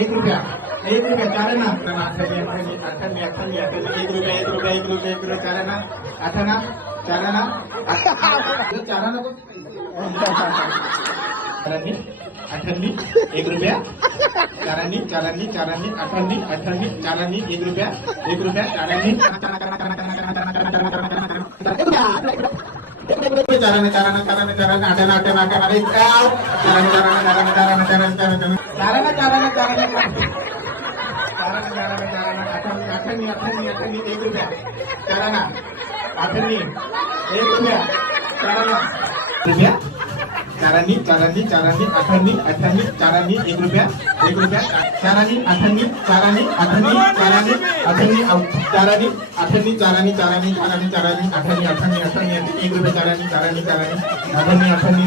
एक रुपया चाराना एक रुपया चाराना आठाना चाराना अठन्नी एक रुपया चारानी अठन्नी चारानी एक रुपया चारानी चारानी अठन्नी चारानी एक रुपया चारानी अठन्नी चारानी अठन्नी एक रुपया चारानी अठन्नी